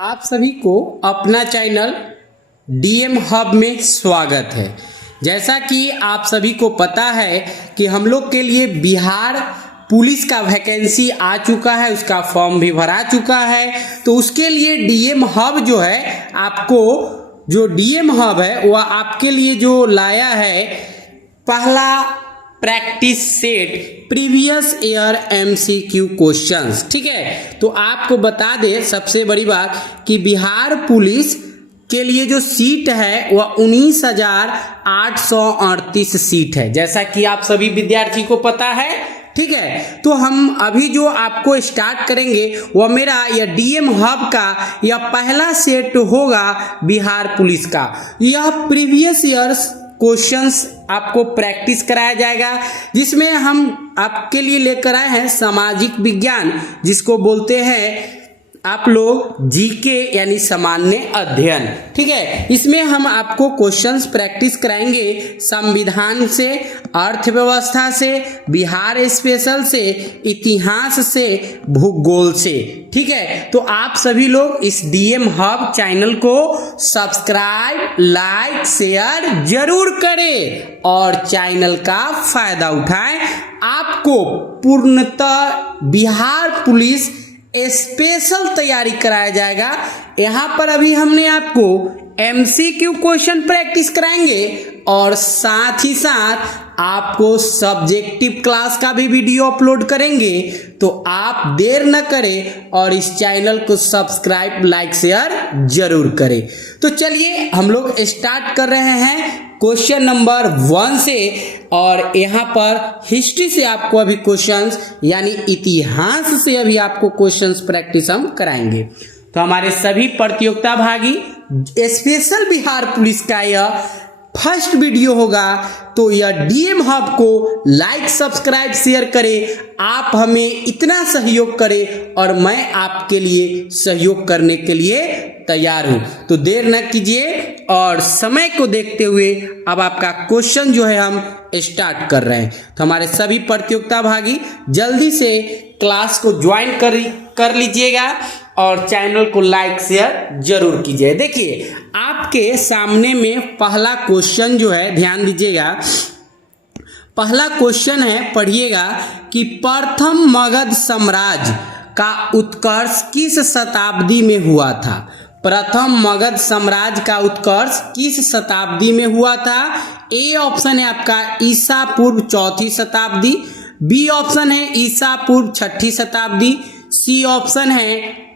आप सभी को अपना चैनल डीएम हब में स्वागत है। जैसा कि आप सभी को पता है कि हम लोग के लिए बिहार पुलिस का वैकेंसी आ चुका है, उसका फॉर्म भी भरा चुका है। तो उसके लिए डीएम हब जो है, आपको जो डीएम हब है वह आपके लिए जो लाया है पहला practice set previous year MCQ questions. ठीक है, तो आपको बता दें सबसे बड़ी बात कि बिहार पुलिस के लिए जो सीट है वह 19,838 सीट है, जैसा कि आप सभी विद्यार्थी को पता है। ठीक है, तो हम अभी जो आपको स्टार्ट करेंगे वह मेरा यह डीएम हब का यह पहला सेट होगा बिहार पुलिस का। यह प्रीवियस ईयर्स क्वेश्चंस आपको प्रैक्टिस कराया जाएगा, जिसमें हम आपके लिए लेकर आए हैं सामाजिक विज्ञान, जिसको बोलते हैं आप लोग जीके यानी सामान्य अध्ययन। ठीक है, इसमें हम आपको क्वेश्चंस प्रैक्टिस कराएंगे संविधान से, अर्थव्यवस्था से, बिहार स्पेशल से, इतिहास से, भूगोल से। ठीक है, तो आप सभी लोग इस डीएम हब चैनल को सब्सक्राइब, लाइक, शेयर जरूर करें और चैनल का फायदा उठाएं। आपको पूर्णतः बिहार पुलिस स्पेशल तैयारी कराया जाएगा। यहाँ पर अभी हमने आपको एमसीक्यू क्वेश्चन प्रैक्टिस कराएंगे और साथ ही साथ आपको सब्जेक्टिव क्लास का भी वीडियो अपलोड करेंगे। तो आप देर न करें और इस चैनल को सब्सक्राइब, लाइक, शेयर जरूर करें। तो चलिए हम लोग स्टार्ट कर रहे हैं क्वेश्चन नंबर 1 से, और यहाँ पर हिस्ट्री से आपको अभी क्वेश्चंस यानी इतिहास से अभी आपको क्वेश्चंस प्रैक्टिस हम कराएंगे। तो हमारे सभी प्रतियोगिता भागी स्पेशल बिहार पुलिस का यह फर्स्ट वीडियो होगा, तो यह डीएम हब को लाइक, सब्सक्राइब, शेयर करें। आप हमें इतना सहयोग करें और मैं आपके लिए सहयोग करने के लिए तैयार हूं। तो देर न कीजिए और समय को देखते हुए अब आपका क्वेश्चन जो है हम स्टार्ट कर रहे हैं। तो हमारे सभी प्रतियोगिता भागी जल्दी से क्लास को ज्वाइन कर लीजिएगा और चैनल को लाइक, शेयर जरूर कीजिए। देखिए आपके सामने में पहला क्वेश्चन जो है, ध्यान दीजिएगा, पहला क्वेश्चन है, पढ़िएगा कि प्रथम मगध साम्राज्य का उत्कर्ष किस शताब्दी में हुआ था। प्रथम मगध साम्राज्य का उत्कर्ष किस शताब्दी में हुआ था। ए ऑप्शन है आपका ईसा पूर्व 4वीं शताब्दी, बी ऑप्शन है ईसा पूर्व 6वीं शताब्दी, सी ऑप्शन है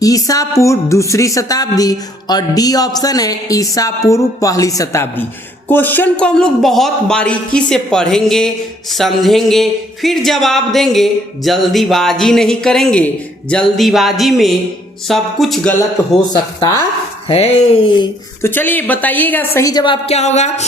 ईसा पूर्व 2री शताब्दी और डी ऑप्शन है ईसा पूर्व 1ली शताब्दी। क्वेश्चन को हम लोग बहुत बारीकी से पढ़ेंगे, समझेंगे, फिर जवाब देंगे। जल्दीबाजी नहीं करेंगे, जल्दीबाजी में सब कुछ गलत हो सकता है। तो चलिए बताइएगा सही जवाब क्या होगा।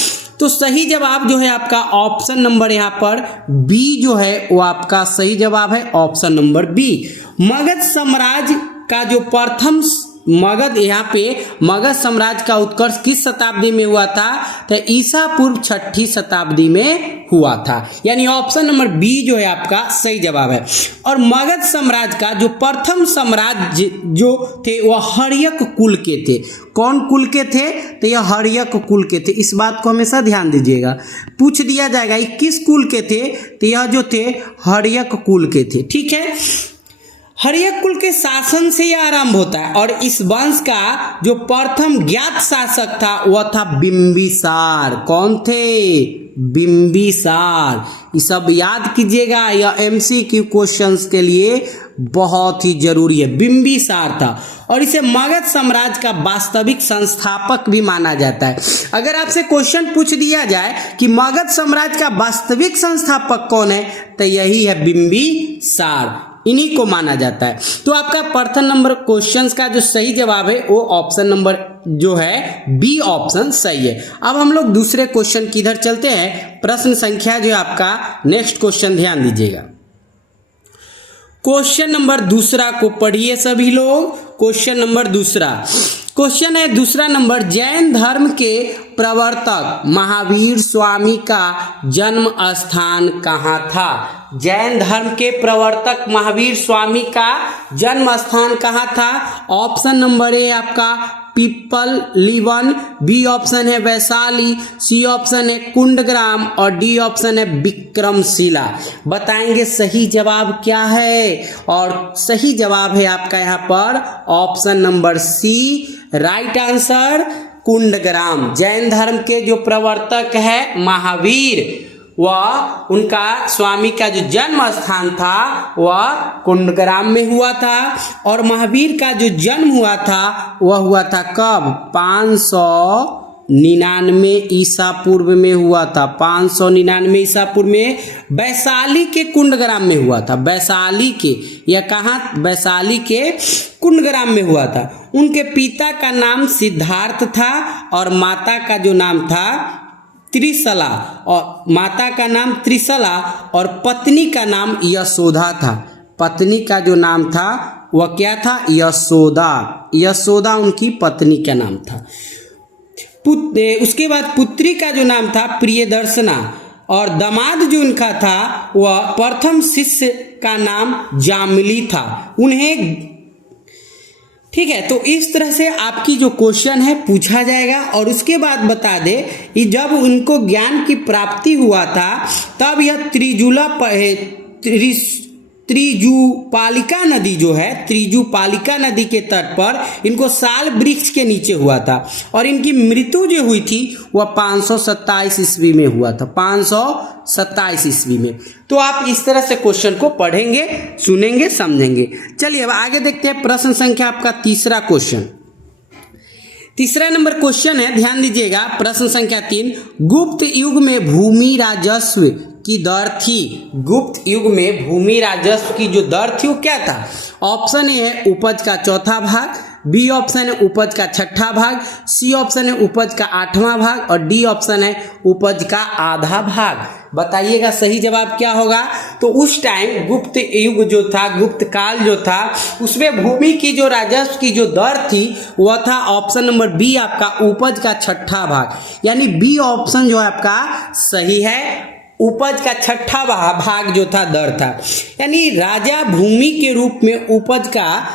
तो सही जवाब जो है आपका ऑप्शन नंबर यहाँ पर बी जो है वो आपका सही जवाब है, ऑप्शन नंबर बी। मगध साम्राज्य का जो प्रथम मगध, यहाँ पे मगध साम्राज्य का उत्कर्ष किस शताब्दी में हुआ था, तो ईसा पूर्व 6वीं शताब्दी में हुआ था, यानी ऑप्शन नंबर बी जो है आपका सही जवाब है। और मगध साम्राज्य का जो प्रथम साम्राज्य जो थे वह हर्यक कुल के थे। कौन कुल के थे, तो यह हर्यक कुल के थे। इस बात को हमेशा ध्यान दीजिएगा, पूछ दिया जाएगा ये किस कुल के थे, तो यह जो थे हर्यक कुल के थे। ठीक है, हर्यक कुल के शासन से यह आरंभ होता है और इस वंश का जो प्रथम ज्ञात शासक था वह था बिंबिसार। कौन थे, बिंबिसार। ये सब याद कीजिएगा, यह एमसीक्यू क्वेश्चंस के लिए बहुत ही जरूरी है। बिंबिसार था और इसे मगध साम्राज्य का वास्तविक संस्थापक भी माना जाता है। अगर आपसे क्वेश्चन पूछ दिया जाए कि मगध साम्राज्य का वास्तविक संस्थापक कौन है, तो यही है बिंबिसार, इन्हीं को माना जाता है। तो आपका प्रथम नंबर क्वेश्चंस का जो सही जवाब है वो ऑप्शन नंबर जो है बी ऑप्शन सही है। अब हम लोग दूसरे क्वेश्चन की इधर चलते हैं। प्रश्न संख्या जो है आपका नेक्स्ट क्वेश्चन, ध्यान दीजिएगा। क्वेश्चन नंबर दूसरा को पढ़िए सभी लोग। क्वेश्चन नंबर दूसरा, क्वेश्चन है दूसरा नंबर, जैन धर्म के प्रवर्तक महावीर स्वामी का जन्म स्थान कहाँ था? जैन धर्म के प्रवर्तक महावीर स्वामी का जन्म स्थान कहाँ था? ऑप्शन नंबर ए आपका पीपल लीवन, बी ऑप्शन है वैशाली, सी ऑप्शन है कुंडग्राम और डी ऑप्शन है विक्रमशिला। बताएंगे सही जवाब क्या है? और सही जवाब है आपका यहाँ पर option number C, right answer Kundgram. Jain धर्म के जो प्रवर्तक है महावीर, वह उनका स्वामी का जो जन्म स्थान था वह कुंडग्राम में हुआ था। और महावीर का जो जन्म हुआ था वह हुआ था कब? 599 ईसा पूर्व में हुआ था। 599 ईसा पूर्व में वैशाली के कुंडग्राम में हुआ था। वैशाली के, यह कहाँ? वैशाली के कुंडग्राम में हुआ था। उनके पिता का नाम सिद्धार्थ था और माता का जो नाम था त्रिशला, और माता का नाम त्रिशला और पत्नी का नाम यशोदा था। पत्नी का जो नाम था वह क्या था? यशोदा। यशोदा उनकी पत्नी का नाम था। उसके बाद पुत्री का जो नाम था प्रियदर्शना और दामाद जो उनका था वह प्रथम शिष्य का नाम जामिली था। उन्हें ठीक है, तो इस तरह से आपकी जो क्वेश्चन है पूछा जाएगा। और उसके बाद बता दे कि जब उनको ज्ञान की प्राप्ति हुआ था तब यह त्रिजुपालिका नदी जो है, त्रिजुपालिका नदी के तट पर इनको साल वृक्ष के नीचे हुआ था। और इनकी मृत्यु जो हुई थी वह 527 ईस्वी में हुआ था। 527 ईस्वी में। तो आप इस तरह से क्वेश्चन को पढ़ेंगे, सुनेंगे, समझेंगे। चलिए अब आगे देखते हैं प्रश्न संख्या आपका तीसरा क्वेश्चन। तीसरा नंबर क्वेश्चन है, ध्यान दीजिएगा, प्रश्न संख्या 3। गुप्त युग में भूमि राजस्व की दर थी। गुप्त युग में भूमि राजस्व की जो दर थी वो क्या था? ऑप्शन ए है उपज का चौथा भाग, बी ऑप्शन है उपज का छठा भाग, सी ऑप्शन है उपज का 8वां भाग और डी ऑप्शन है उपज का आधा भाग। बताइएगा सही जवाब क्या होगा? तो उस टाइम गुप्त युग जो था, गुप्त काल जो था, उसमें भूमि की जो राजस्व की जो दर थी वह था ऑप्शन नंबर बी आपका उपज का छठा भाग। यानी बी ऑप्शन जो है आपका सही है, उपज का छठा भाग जो था दर था। यानी राजा भूमि के रूप में उपज का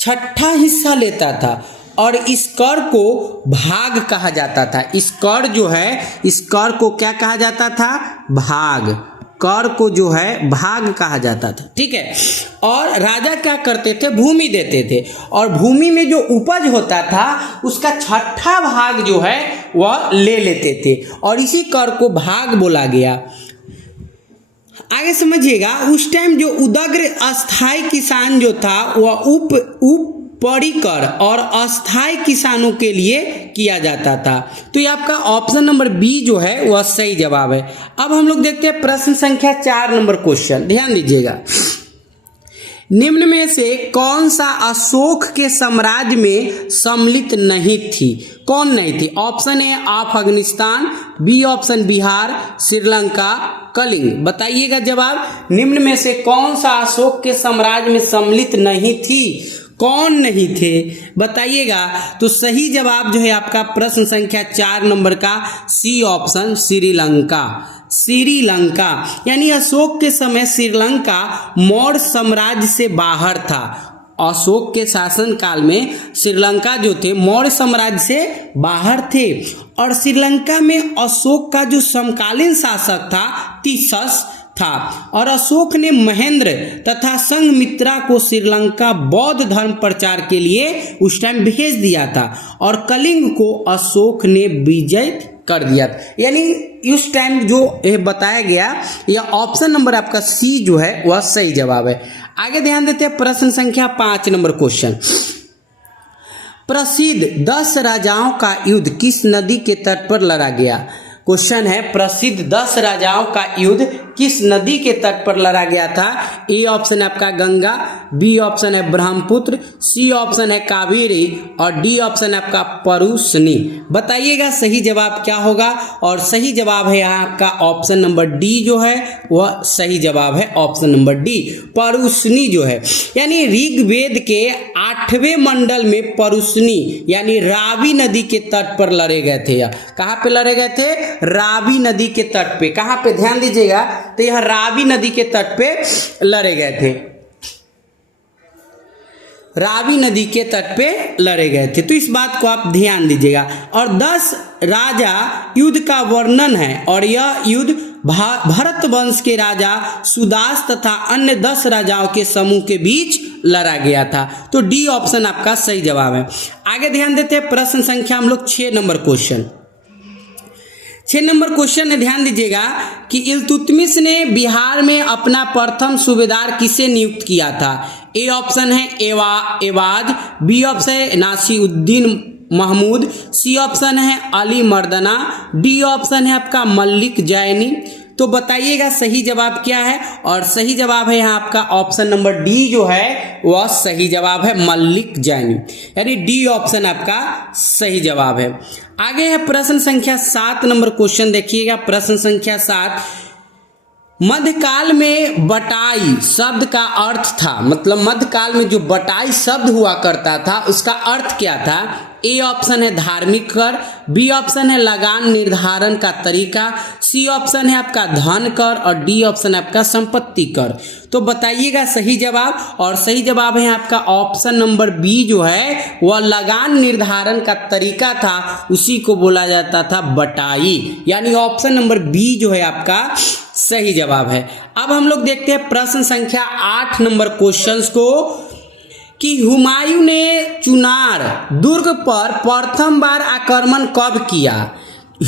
छठा हिस्सा लेता था और इस कर को भाग कहा जाता था। इस कर जो है, इस कर को क्या कहा जाता था? भाग। कर को जो है भाग कहा जाता था। ठीक है, और राजा क्या करते थे? भूमि देते थे और भूमि में जो उपज होता था उसका छठा भाग जो है वह ले लेते थे और इसी कर को भाग बोला गया। आगे समझिएगा, उस टाइम जो उदग्र अस्थाई किसान जो था वह परिकर और अस्थाई किसानों के लिए किया जाता था। तो ये आपका ऑप्शन नंबर बी जो है वह सही जवाब है। अब हम लोग देखते हैं प्रश्न संख्या 4 नंबर क्वेश्चन। ध्यान दीजिएगा, निम्न में से कौन सा अशोक के साम्राज्य में सम्मिलित नहीं थी? कौन नहीं थी? Option A Afghanistan, B option Bihar, Sri Lanka, Kalinga. बताइएगा जवाब, निम्न में से कौन सा अशोक के साम्राज्य में सम्मिलित नहीं थी? कौन नहीं थे बताइएगा। तो सही जवाब जो है आपका प्रश्न संख्या 4 नंबर का सी ऑप्शन श्रीलंका। श्रीलंका यानी अशोक के समय श्रीलंका मौर्य साम्राज्य से बाहर था। अशोक के शासन काल में श्रीलंका जो थे मौर्य साम्राज्य से बाहर थे और श्रीलंका में अशोक का जो समकालीन शासक था तीसस था और अशोक ने महेंद्र तथा संघमित्रा को श्रीलंका बौद्ध धर्म प्रचार के लिए उस टाइम भेज दिया था और कलिंग को अशोक ने विजय कर दिया। यानी उस टाइम जो बताया गया यह ऑप्शन नंबर आपका सी जो है वह सही जवाब है। आगे ध्यान देते हैं प्रश्न संख्या 5 नंबर क्वेश्चन। प्रसिद्ध 10 राजाओं का युद्ध किस नदी के तट पर लड़ा गया? क्वेश्चन है प्रसिद्ध 10 राजाओं का युद्ध किस नदी के तट पर लड़ा गया था? ए ऑप्शन है आपका गंगा, बी ऑप्शन है ब्रह्मपुत्र, सी ऑप्शन है कावेरी और डी ऑप्शन है आपका परुशनी। बताइएगा सही जवाब क्या होगा? और सही जवाब है यहाँ आपका ऑप्शन नंबर डी जो है वह सही जवाब है, ऑप्शन नंबर डी परुशनी जो है। यानी ऋग्वेद के 8वें मंडल में परुशनी यानी रावी नदी के तट पर लड़े गए थे। कहाँ पे लड़े गए थे? रावी नदी के तट पे। कहाँ पे? ध्यान दीजिएगा, तो यह रावी नदी के तट पे लड़े गए थे, रावी नदी के तट पे लड़े गए थे। तो इस बात को आप ध्यान दीजिएगा। और 10 राजा युद्ध का वर्णन है और यह युद्ध भरत वंश के राजा सुदास तथा अन्य 10 राजाओं के समूह के बीच लड़ा गया था। तो डी ऑप्शन आपका सही जवाब है। आगे ध्यान देते हैं प्रश्न संख्या हम लोग 6 नंबर क्वेश्चन। 6 नंबर क्वेश्चन में ध्यान दीजिएगा कि इल्तुतमिश ने बिहार में अपना प्रथम सूबेदार किसे नियुक्त किया था? ए ऑप्शन है एवाज, बी ऑप्शन है नासिरुद्दीन महमूद, सी ऑप्शन है अली मर्दाना, डी ऑप्शन है आपका मलिक जैनी। तो बताइएगा सही जवाब क्या है? और सही जवाब है यहाँ आपका ऑप्शन नंबर डी जो है वह सही जवाब है, मलिक जैनी, यानी डी ऑप्शन आपका सही जवाब है। आगे है प्रश्न संख्या 7 नंबर क्वेश्चन। देखिएगा प्रश्न संख्या 7, मध्यकाल में बटाई शब्द का अर्थ था, मतलब मध्यकाल में जो बटाई शब्द हुआ करता था उसका अर्थ क्या था? ए ऑप्शन है धार्मिक कर, बी ऑप्शन है लगान निर्धारण का तरीका, सी ऑप्शन है आपका धन कर और डी ऑप्शन है आपका संपत्ति कर। तो बताइएगा सही जवाब। और सही जवाब है आपका ऑप्शन नंबर बी जो है वह लगान निर्धारण का तरीका था, उसी को बोला जाता था बटाई, यानी ऑप्शन नंबर बी जो है आपका सही जवाब है। अब हम लोग देखते हैं प्रश्न संख्या 8 नंबर क्वेश्चंस को कि हुमायूं ने चुनार दुर्ग पर प्रथम बार आक्रमण कब किया?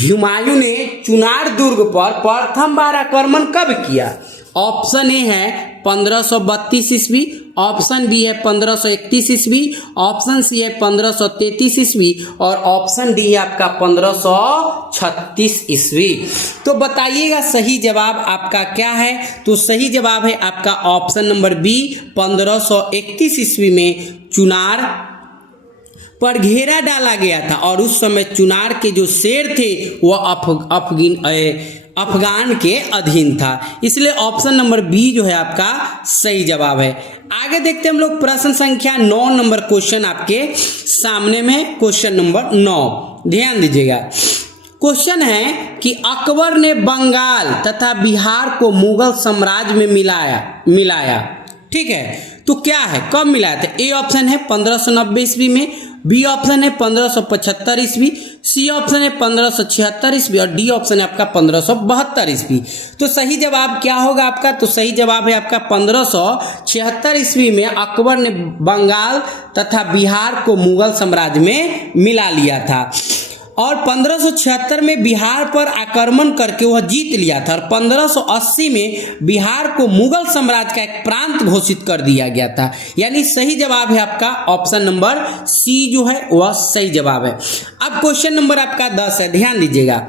हुमायूं ने चुनार दुर्ग पर प्रथम बार आक्रमण कब किया? ऑप्शन ए है 1532 ईस्वी, ऑप्शन बी है 1531 ईस्वी, ऑप्शन सी है 1533 ईस्वी और ऑप्शन डी है आपका 1536 ईस्वी। तो बताइएगा सही जवाब आपका क्या है? तो सही जवाब है आपका ऑप्शन नंबर बी 1531 ईस्वी में चुनार पर घेरा डाला गया था और उस समय चुनार के जो शेर थे वह अफगान के अधीन था, इसलिए ऑप्शन नंबर बी जो है आपका सही जवाब है। आगे देखते हैं हम लोग प्रश्न संख्या 9 नंबर क्वेश्चन आपके सामने में, क्वेश्चन नंबर 9 ध्यान दीजिएगा। क्वेश्चन है कि अकबर ने बंगाल तथा बिहार को मुगल साम्राज्य में मिलाया, ठीक है, तो क्या है, कब मिलाया था? ए ऑप्शन है 1590 ईस्वी में, बी ऑप्शन है 1575 ईस्वी, सी ऑप्शन है 1576 ईस्वी और डी ऑप्शन है आपका 1572 ईस्वी। तो सही जवाब क्या होगा आपका? तो सही जवाब है आपका 1576 ईस्वी में अकबर ने बंगाल तथा बिहार को मुगल साम्राज्य में मिला लिया था और 1576 में बिहार पर आक्रमण करके वह जीत लिया था और 1580 में बिहार को मुगल साम्राज्य का एक प्रांत घोषित कर दिया गया था, यानी सही जवाब है आपका ऑप्शन नंबर सी जो है वह सही जवाब है। अब क्वेश्चन नंबर आपका 10 है, ध्यान दीजिएगा।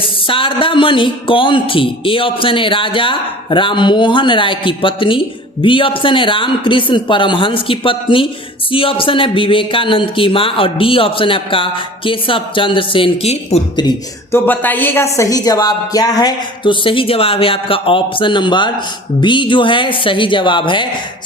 शारदा मणि कौन थी? ए ऑप्शन है राजा राममोहन राय की पत्नी, बी ऑप्शन है रामकृष्ण परमहंस की पत्नी, सी ऑप्शन है विवेकानंद की मां और डी ऑप्शन है आपका केशव चंद्र सेन की पुत्री। तो बताइएगा सही जवाब क्या है? तो सही जवाब है आपका ऑप्शन नंबर बी जो है सही जवाब है।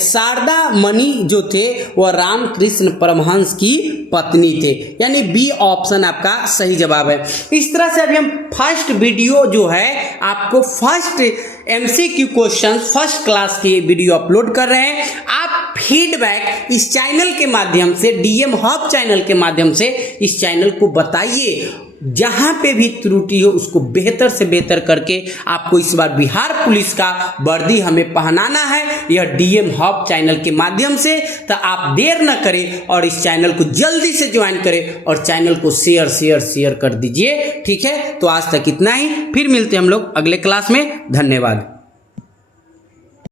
शारदा मणि जो थे वह रामकृष्ण परमहंस की पत्नी थे, यानी बी ऑप्शन आपका सही जवाब है। इस तरह से अभी हम फर्स्ट वीडियो जो है आपको first MCQ question first class की वीडियो अपलोड कर रहे हैं। आप फीडबैक इस चैनल के माध्यम से, DM हब चैनल के माध्यम से इस चैनल को बताइए, जहां पे भी त्रुटि हो उसको बेहतर से बेहतर करके आपको इस बार बिहार पुलिस का वर्दी हमें पहनाना है, यह DM हब चैनल के माध्यम से। तो आप देर न करें और इस चैनल को जल्दी से ज्वाइन करें और चैनल को शेयर कर दीजिए, ठीक है। तो आज तक इतना ही, फिर मिलते हैं हम लोग अगले क्लास में। धन्यवाद।